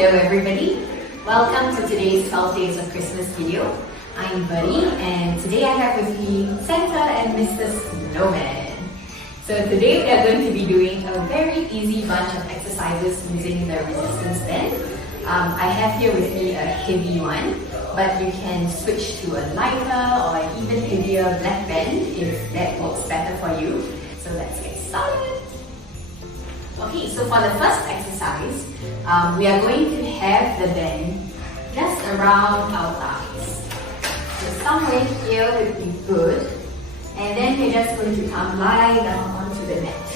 Hello everybody, welcome to today's 12 Days of Christmas video. I'm Berdy and today I have with me Santa and Mr. Snowman. So today we are going to be doing a very easy bunch of exercises using the resistance band. I have here with me a heavy one, but you can switch to a lighter or an even heavier black band if that works better for you. So let's get started. Okay, so for the first exercise, we are going to have the band just around our thighs. So somewhere here would be good. And then we're just going to come lie down onto the mat.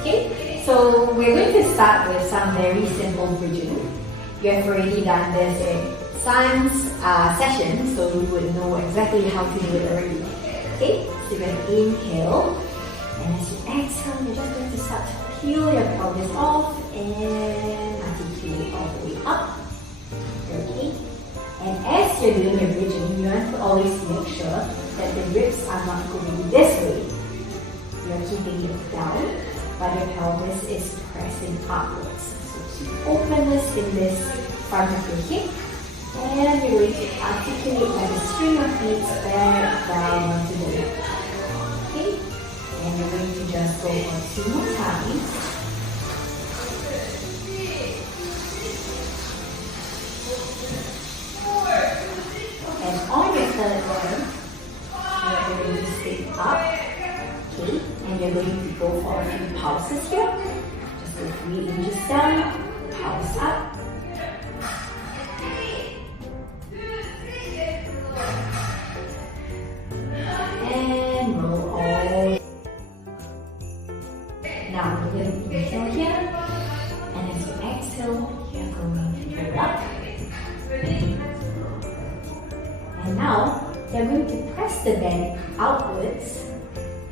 Okay, so we're going to start with some very simple bridging. You have already done this in science session, so you would know exactly how to do it already. Okay, so you're going to inhale, and as you exhale, you're just going to start to peel your pelvis off and articulate all the way up. Okay, and as you're doing your bridging, you want to always make sure that the ribs are not going this way. You're keeping it down, but your pelvis is pressing upwards. So keep openness in this front of your hip, and you're going to articulate like a string of beads back down onto the left. Okay, and you're going to just go for 2 more times. And on your third one, you're going to stay up, okay, and you're going to go for a few pulses here. Just go 3 inches down, pulse up, and roll all. Now we're going to inhale here, and as you exhale, you're going to roll up. And now, you're going to press the band outwards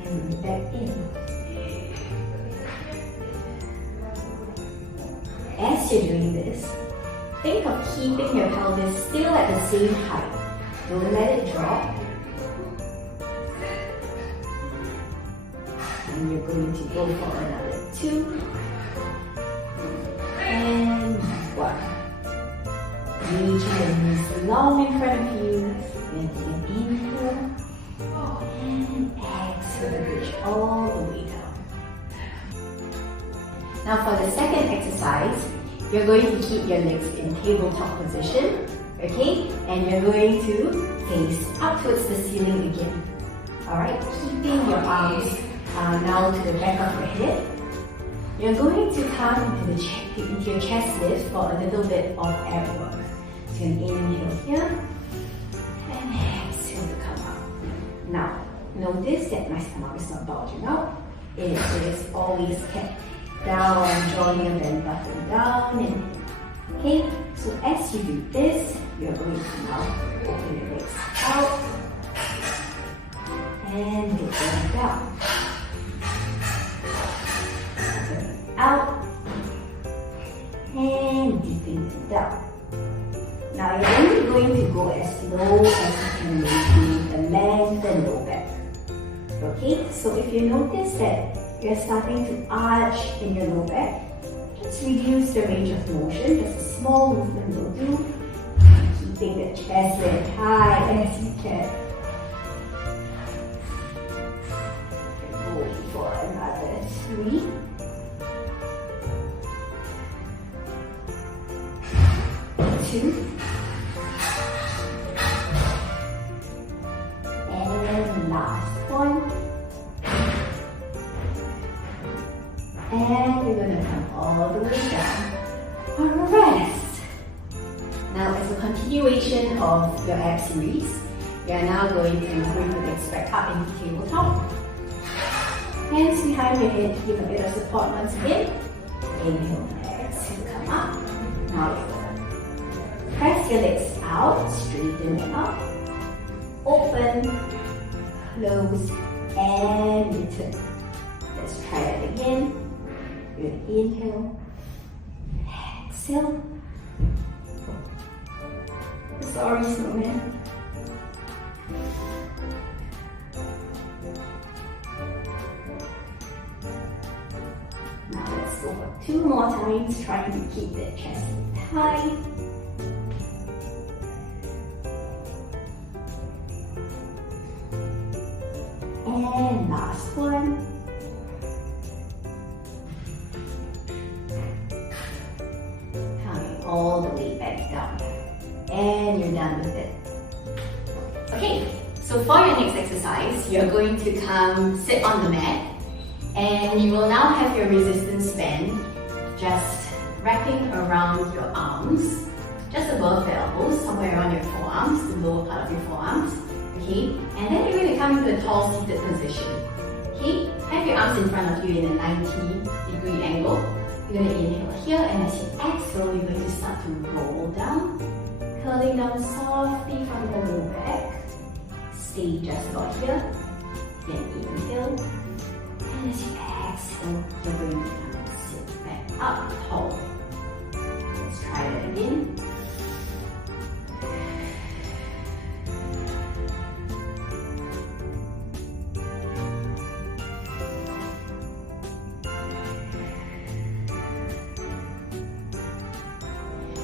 and bring it back in. As you're doing this, think of keeping your pelvis still at the same height. Don't let it drop. And you're going to go for another 2 and 1. Reaching the knees long in front of you. Then take an inhale and exhale the bridge all the way down. Now for the second exercise, you're going to keep your legs in tabletop position, okay? And you're going to face up towards the ceiling again. Alright, keeping your arms now to the back of your head. You're going to come into your chest lift for a little bit of ab work. So you can inhale here and exhale to come up. Now, notice that my stomach is not bulging out. It is always kept down, drawing your belly button down. And, okay, so as you do this, you're going to now open your legs out and get them down. Out and dipping it down. Now you're only going to go as low as you can maintain the length and low back. Okay, so if you notice that you're starting to arch in your low back, just reduce the range of motion. Just a small movement will do. Keeping the chest as high as you can. Going for another 3. 2. And last one. And you're going to come all the way down for a rest. Now as a continuation of your ab series, you are now going to bring the legs back up into tabletop. Hands behind your head, give a bit of support once again. Inhale, exhale, come up. Now press your legs out, straighten them up, open, close, and return. Let's try that again. Good inhale, exhale. Sorry, snowman. Now let's go for 2 more times, trying to keep the chest. Bye. And last one. Coming all the way back down. And you're done with it. Okay, so for your next exercise, you're going to come sit on the mat and you will now have your resistance band just wrapping around your arms, just above the elbows, somewhere around your forearms, the lower part of your forearms. Okay, and then you're going to come into a tall seated position. Okay, have your arms in front of you in a 90-degree angle. You're going to inhale here, and as you exhale, you're going to start to roll down, curling down softly from the low back. Stay just about here. Then inhale, and as you exhale, you're going to sit back up tall. Let's try that again.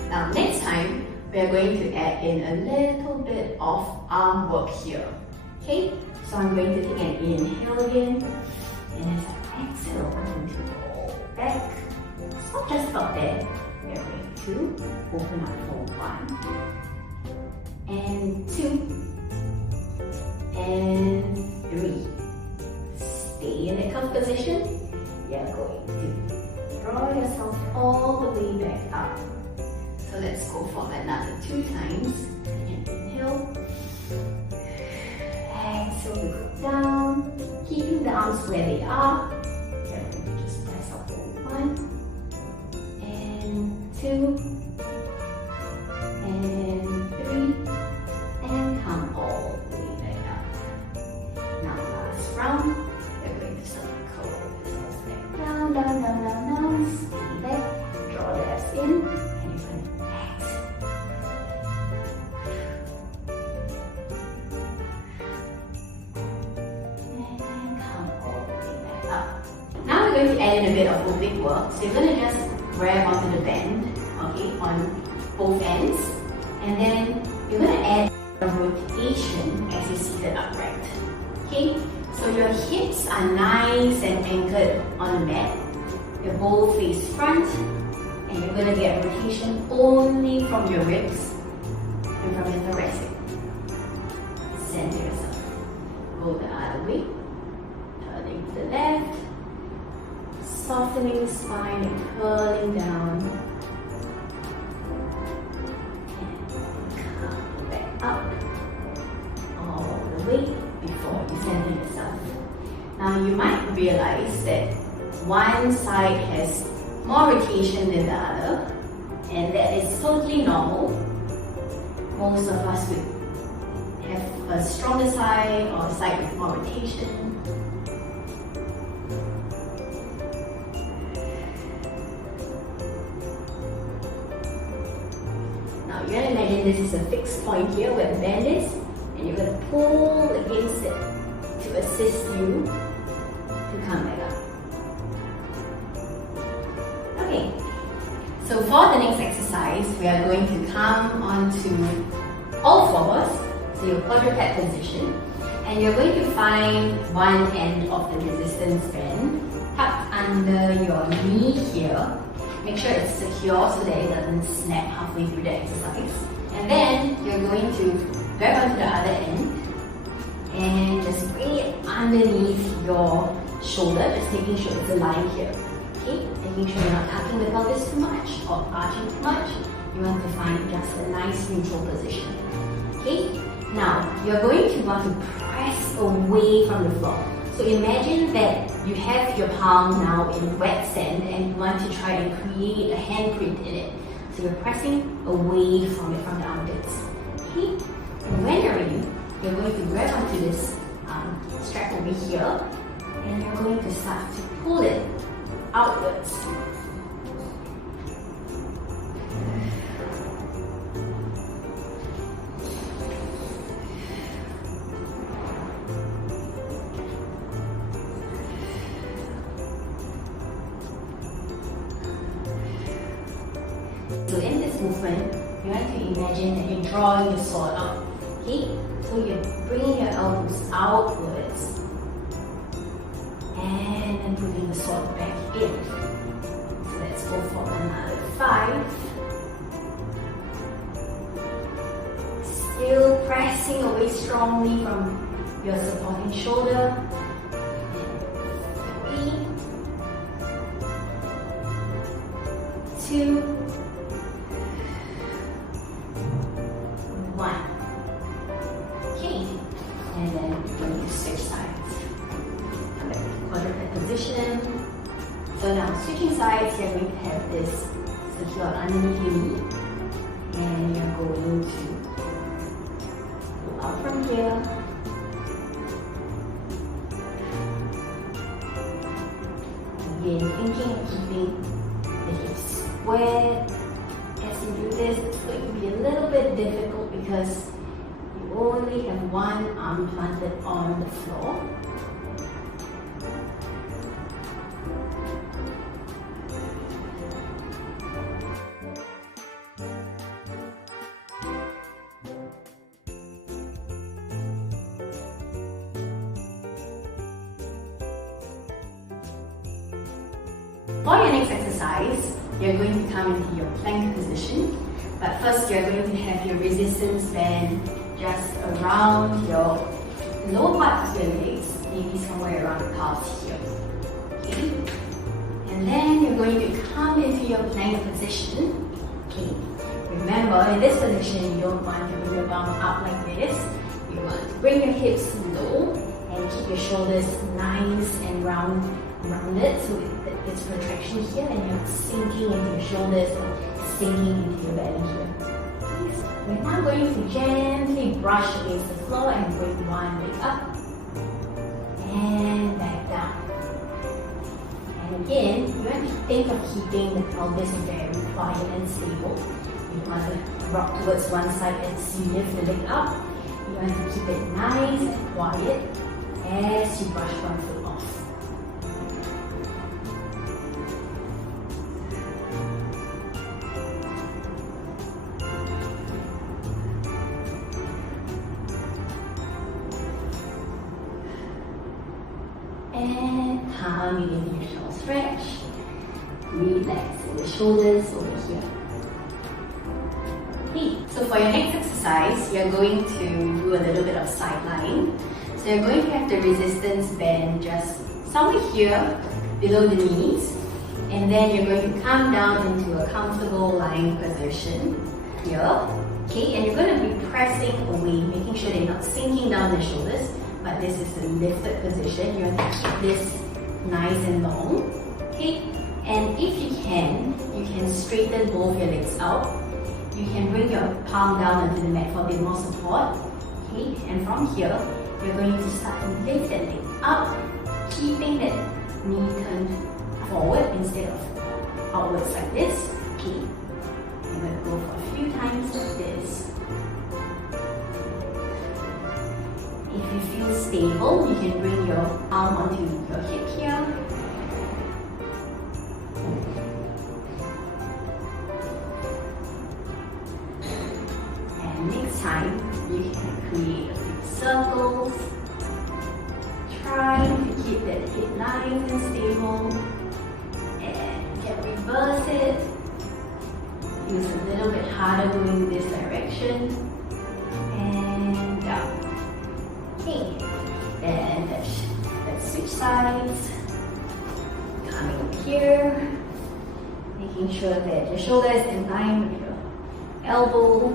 Now next time, we are going to add in a little bit of arm work here. Okay, so I'm going to take an inhale again, and as I exhale, I'm going to roll back. Stop just about there. We are going to open up for 1, and 2, and 3. Stay in the curve position. You're going to draw yourself all the way back up. So let's go for another 2 times. And inhale. Exhale to go down. Keeping the arms where they are. You're going to just press up for 1, and 2, and 3, and come all the way back up. Now last round. You're going to start to curl yourselves back down, down, down, down, down. Stay back. Draw the abs in. Going to add in a bit of oblique work. So you're going to just grab onto the band, okay, on both ends, and then you're going to add a rotation as you're seated upright. Okay, so your hips are nice and anchored on the mat. Your bowl face front, and you're going to get rotation only from your ribs and from your thoracic. Center yourself. Go the other way, turning to the left. Softening the spine and curling down. And come back up all the way before you center yourself. Now you might realize that one side has more rotation than the other, and that is totally normal. Most of us would have a stronger side or a side with more rotation. You're going to imagine this is a fixed point here where the band is, and you're going to pull against it to assist you to come back up. Okay, so for the next exercise, we are going to come onto all fours, so your quadruped position, and you're going to find one end of the resistance band tucked under your knee here. Make sure it's secure so that it doesn't snap halfway through the exercise. And then you're going to grab onto the other end and just bring it underneath your shoulder, just making sure it's aligned here. Okay? Making sure you're not tucking the pelvis too much or arching too much. You want to find just a nice neutral position. Okay? Now, you're going to want to press away from the floor. So imagine that you have your palm now in wet sand and you want to try and create a handprint in it. So you're pressing away from it, from the armpits. Okay? And when you're ready, you're going to grab onto this strap over here and you're going to start to pull it outwards. So in this this movement, you want to imagine that you're drawing your sword out. Okay? So you're bringing your elbows outwards and then putting the sword back in. So let's go for another 5. Still pressing away strongly from your supporting shoulder. 3, 2, 1. Okay, and then we're going to switch sides. Come back to quadruped position. So now switching sides, you're going to have this secure underneath your knee, and you're going to pull out from here. Again, thinking of keeping the hips square. As you do this, it's going to be a little bit difficult because you only have one arm planted on the floor. For your next exercise, you're going to come into your plank position, but first you're going to have your resistance band just around your lower part of your legs, maybe somewhere around the calves here. Okay? And then you're going to come into your plank position. Okay? Remember, in this position, you don't want to bring your bum up like this. You want to bring your hips low and keep your shoulders nice and rounded, so it's contraction here and you're sinking into your shoulders or sinking into your belly here. We're now going to gently brush against the floor and bring one leg up and back down. And again, you want to think of keeping the pelvis very quiet and stable. You want to rock towards one side as you lift the leg up. You want to keep it nice and quiet as you brush one foot off. And coming into your short stretch, relaxing the shoulders over here. Okay, so for your next exercise, you're going to do a little bit of side lying. So you're going to have the resistance band just somewhere here below the knees, and then you're going to come down into a comfortable lying position here. Okay, and you're going to be pressing away, making sure that you're not sinking down the shoulders. But this is a lifted position. You want to keep this nice and long. Okay? And if you can straighten both your legs out. You can bring your palm down onto the mat for a bit more support. Okay? And from here, you're going to start to lift that leg up, keeping that knee turned forward instead of outwards like this. Okay? I'm going to go for a few times like this. If you feel stable, you can bring your arm onto your hip here. And next time, you can create a few circles. Trying to keep that hip nice and stable. And you can reverse it. Feels a little bit harder going this direction. And down. Okay, then let's switch sides. Coming up here, making sure that your shoulder is in line with your elbow,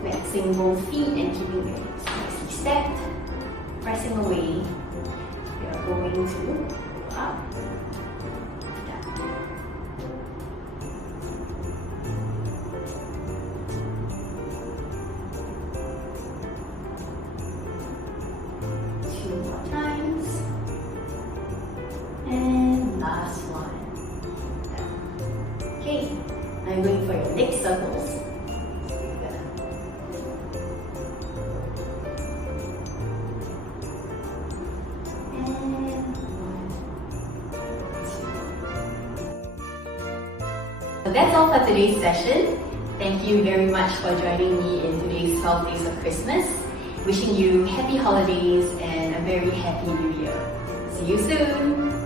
flexing both feet and keeping your hips nicely stacked, pressing away. We are going to go up, down. Two more times. And last one. Down. Okay, now you're going for your leg circles. that's all for today's session. Thank you very much for joining me in today's 12 Days of Christmas. Wishing you happy holidays and a very happy new year. See you soon!